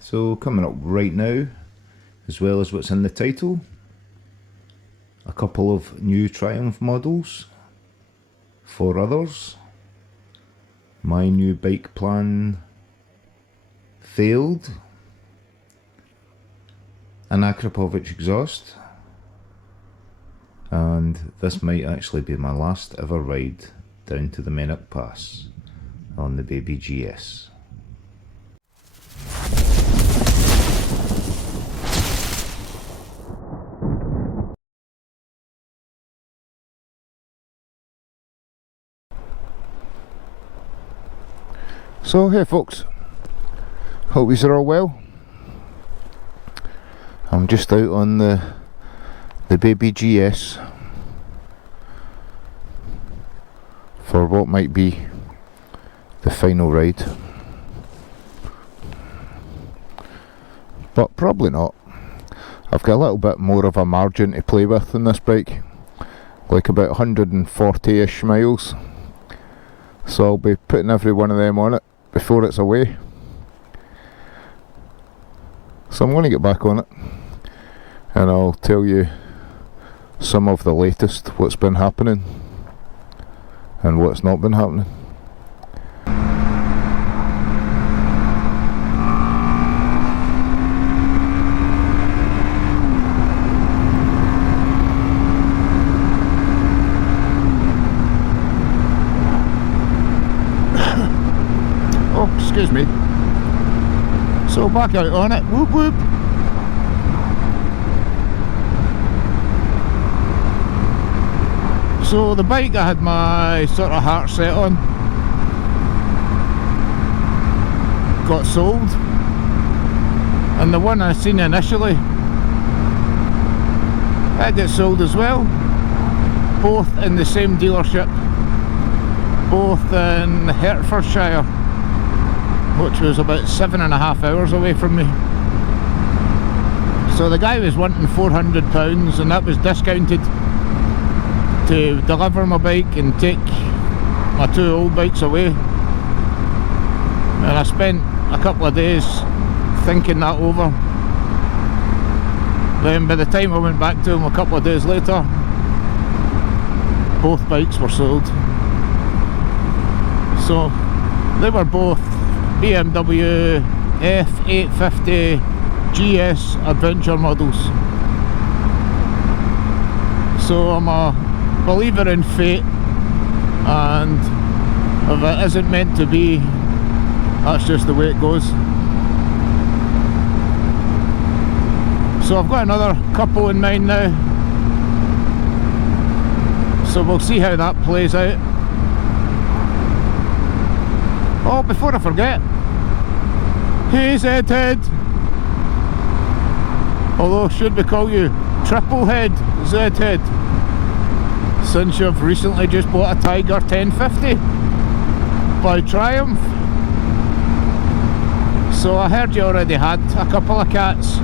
So coming up right now, as well as what's in the title, a couple of new Triumph models. For others, my new bike plan failed, an Akrapovic exhaust, and this might actually be my last ever ride down to the Mennock Pass on the baby GS. So hey folks, hope you're all well. I'm just out on the baby GS for what might be the final ride, but probably not. I've got a little bit more of a margin to play with in this bike, like about 140-ish miles, so I'll be putting every one of them on it before it's away. So I'm going to get back on it and I'll tell you some of the latest, what's been happening and what's not been happening. Oh, excuse me. So back out on it, whoop whoop. So the bike I had my sort of heart set on got sold, and the one I seen initially, that got sold as well, both in the same dealership, both in Hertfordshire, which was about 7.5 hours away from me. So the guy was wanting £400 and that was discounted to deliver my bike and take my two old bikes away. And I spent a couple of days thinking that over. Then by the time I went back to him a couple of days later, both bikes were sold. So they were both BMW F850 GS adventure models. So I'm a believer in fate, and if it isn't meant to be, that's just the way it goes. So I've got another couple in mind now, so we'll see how that plays out. Oh, before I forget, hey Z-Head, although should we call you Triple Head Z-Head, since you've recently just bought a Tiger 1050 by Triumph. So I heard you already had a couple of cats,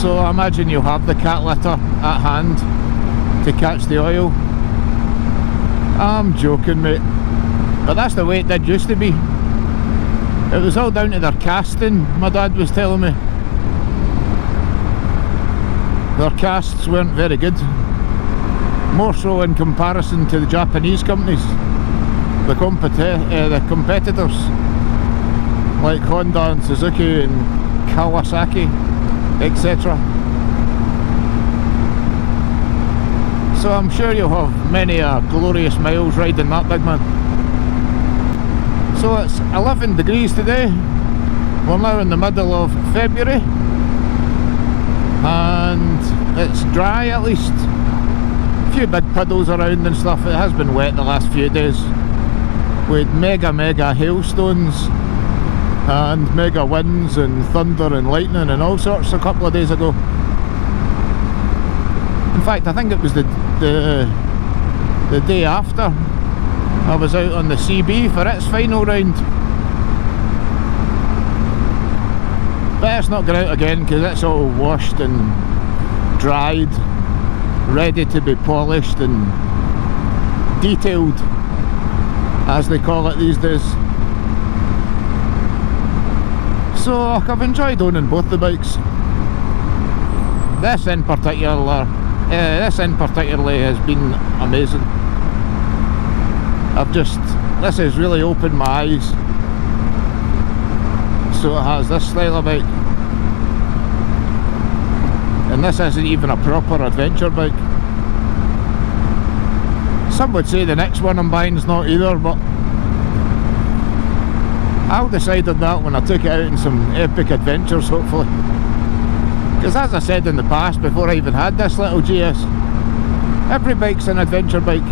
so I imagine you'll have the cat litter at hand to catch the oil. I'm joking, mate, but that's the way it did used to be. It was all down to their casting, my dad was telling me. Their casts weren't very good, more so in comparison to the Japanese companies, the competitors like Honda and Suzuki and Kawasaki, etc. So I'm sure you'll have many glorious miles riding that big man. So it's 11 degrees today, we're now in the middle of February, and it's dry at least. A few big puddles around and stuff. It has been wet the last few days with mega hailstones and mega winds and thunder and lightning and all sorts a couple of days ago. In fact, I think it was the day after I was out on the CB for its final round. But it's not going out again because it's all washed and dried, ready to be polished and detailed, as they call it these days. So I've enjoyed owning both the bikes. This in particularly has been amazing. This has really opened my eyes. So it has this style of bike, and this isn't even a proper adventure bike. Some would say the next one I'm buying is not either, but I'll decide on that when I take it out in some epic adventures, hopefully. Because as I said in the past, before I even had this little GS, every bike's an adventure bike.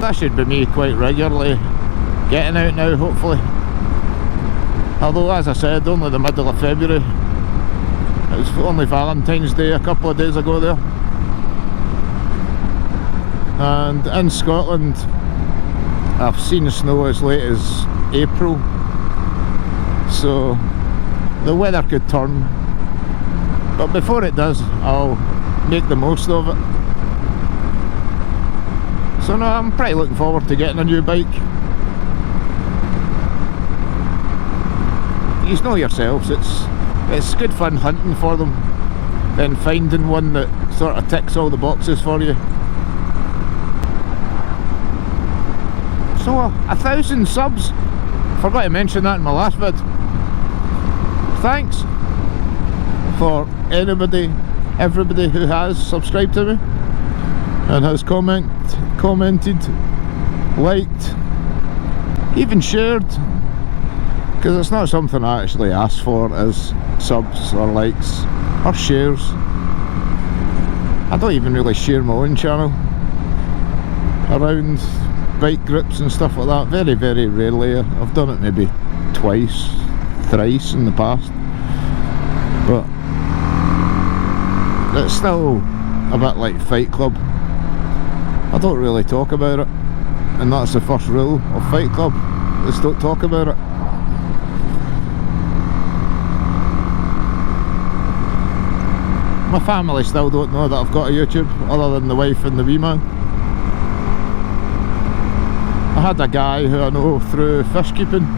That should be me quite regularly getting out now, hopefully. Although, as I said, only the middle of February. It was only Valentine's Day a couple of days ago there. And in Scotland, I've seen snow as late as April. So the weather could turn. But before it does, I'll make the most of it. So no, I'm pretty looking forward to getting a new bike. You know yourselves, it's good fun hunting for them, then finding one that sort of ticks all the boxes for you. So 1,000 subs, forgot to mention that in my last vid. Thanks for everybody who has subscribed to me and has commented, liked, even shared, because it's not something I actually asked for as subs or likes or shares. I don't even really share my own channel around bike groups and stuff like that. Very, very rarely. I've done it maybe twice, thrice in the past, but it's still a bit like Fight Club. I don't really talk about it, and that's the first rule of Fight Club, is don't talk about it. My family still don't know that I've got a YouTube, other than the wife and the wee man. I had a guy who I know through fish keeping,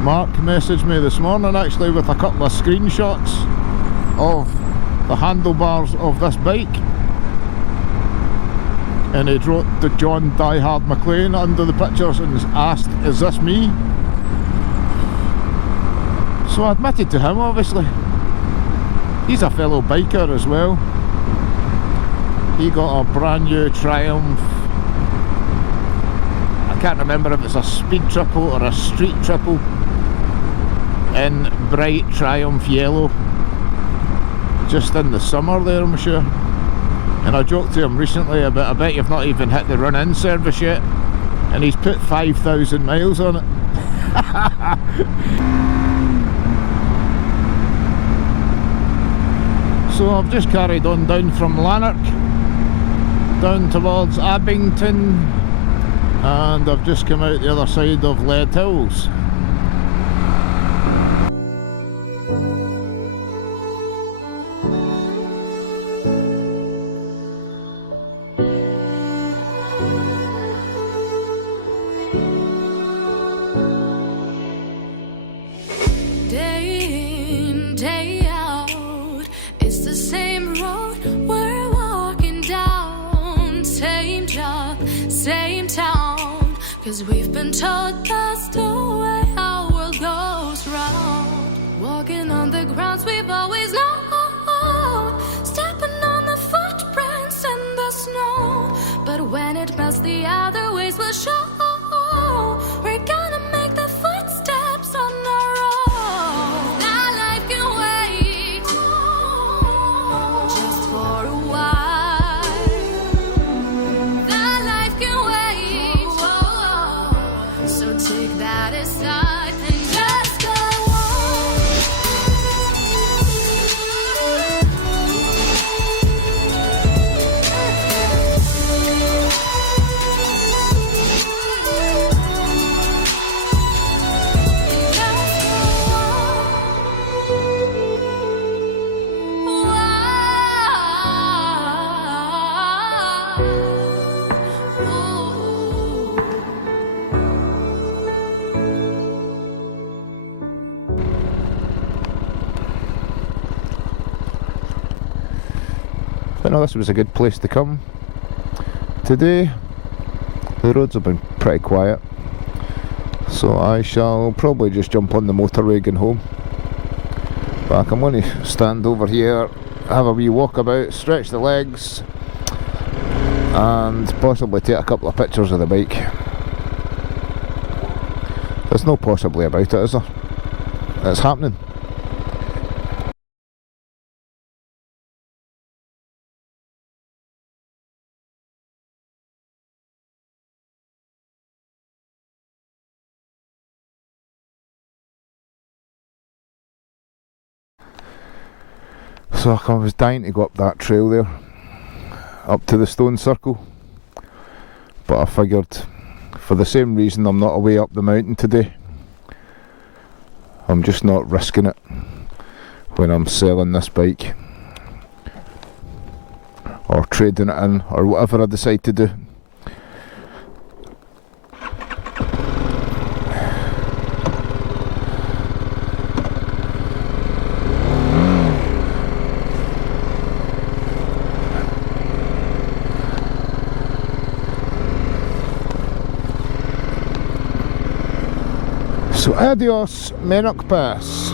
Mark, messaged me this morning actually with a couple of screenshots of the handlebars of this bike, and he wrote the John Die Hard McLean under the pictures and asked, is this me? So I admitted to him, obviously. He's a fellow biker as well. He got a brand new Triumph. I can't remember if it's a speed triple or a street triple, in bright Triumph yellow, just in the summer there, I'm sure. And I joked to him recently about, I bet you've not even hit the run-in service yet, and he's put 5,000 miles on it. So I've just carried on down from Lanark down towards Abington, and I've just come out the other side of Lead Hills. Cause we've been told that's the way our world goes round. Walking on the grounds we've always known, stepping on the footprints in the snow. But when it melts, the other ways will show. We're gonna make the footsteps on our own. That life can wait, just for a while. That life can wait, so take that aside and just go on. But no, this was a good place to come today. The roads have been pretty quiet, so I shall probably just jump on the motorway going home. But I'm going to stand over here, have a wee walk about, stretch the legs, and possibly take a couple of pictures of the bike. There's no possibly about it, is there? It's happening. So I was dying to go up that trail there, up to the stone circle, but I figured for the same reason I'm not away up the mountain today, I'm just not risking it when I'm selling this bike or trading it in or whatever I decide to do. So adios, Menok Pass.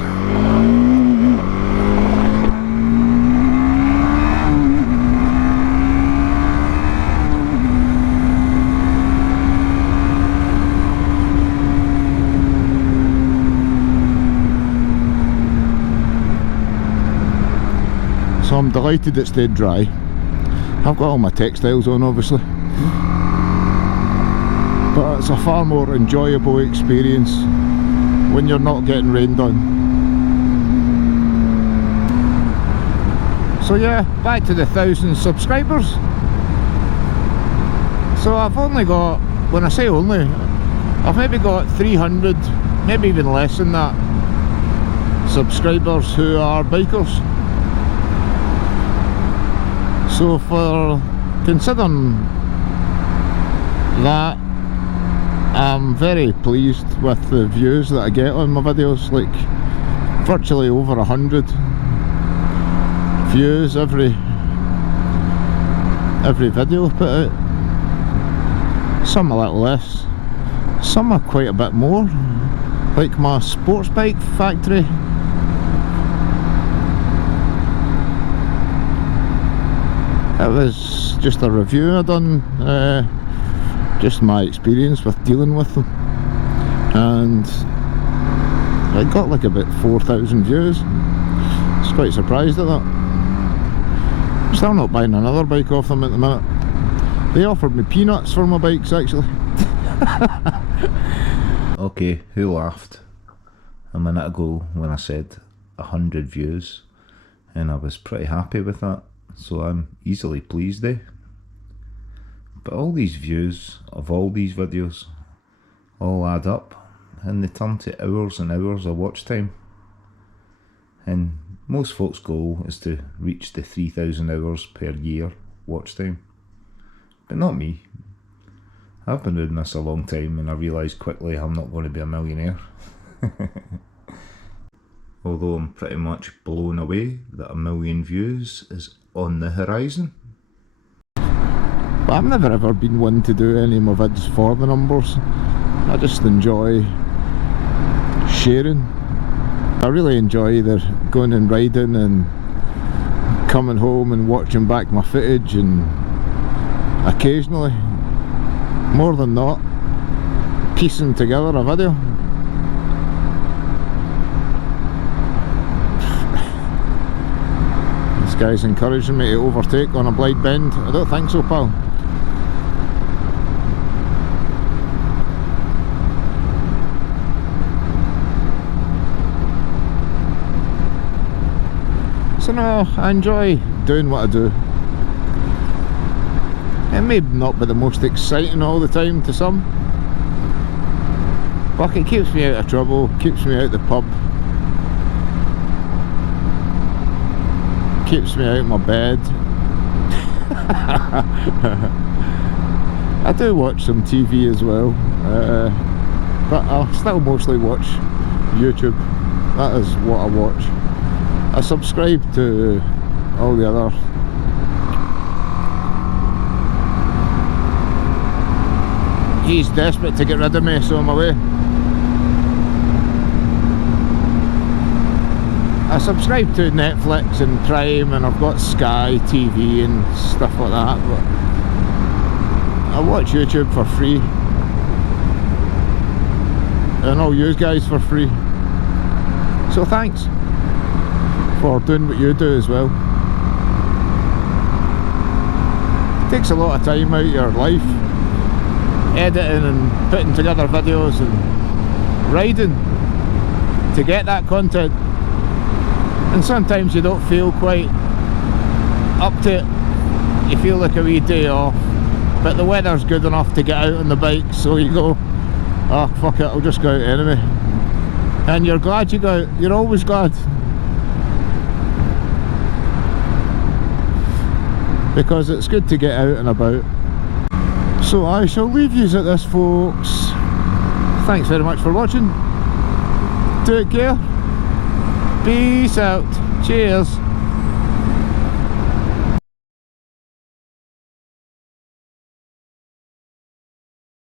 So I'm delighted it stayed dry. I've got all my textiles on obviously, but it's a far more enjoyable experience when you're not getting rained on. So yeah, back to the 1,000 subscribers. So I've only got, when I say only, I've maybe got 300, maybe even less than that, subscribers who are bikers. So for considering that, I'm very pleased with the views that I get on my videos, like virtually over 100 views every video I put out. Some a little less, some are quite a bit more, like my sports bike factory. It was just a review I done, just my experience with dealing with them, and I got like about 4,000 views. I was quite surprised at that. I'm still not buying another bike off them at the minute. They offered me peanuts for my bikes actually. Okay, who laughed a minute ago when I said 100 views, and I was pretty happy with that, so I'm easily pleased eh? But all these views of all these videos all add up, and they turn to hours and hours of watch time. And most folks' goal is to reach the 3,000 hours per year watch time. But not me. I've been doing this a long time and I realised quickly I'm not going to be a millionaire. Although I'm pretty much blown away that 1 million views is on the horizon. But I've never ever been one to do any of my vids for the numbers. I just enjoy sharing. I really enjoy either going and riding and coming home and watching back my footage, and occasionally, more than not, piecing together a video. This guy's encouraging me to overtake on a blind bend. I don't think so, pal. So no, I enjoy doing what I do. It may not be the most exciting all the time to some, but it keeps me out of trouble, keeps me out the pub, keeps me out of my bed. I do watch some TV as well, but I still mostly watch YouTube. That is what I watch. I subscribe to all the other he's desperate to get rid of me, so I'm away. I subscribe to Netflix and Prime, and I've got Sky TV and stuff like that, but I watch YouTube for free, and I'll use guys for free. So thanks for doing what you do as well. It takes a lot of time out of your life, editing and putting together videos and riding to get that content, and sometimes you don't feel quite up to it. You feel like a wee day off, but the weather's good enough to get out on the bike, so you go, oh fuck it, I'll just go out anyway. And you're glad you go out. You're always glad, because it's good to get out and about. So I shall leave yous at this, folks. Thanks very much for watching. Take care. Peace out. Cheers.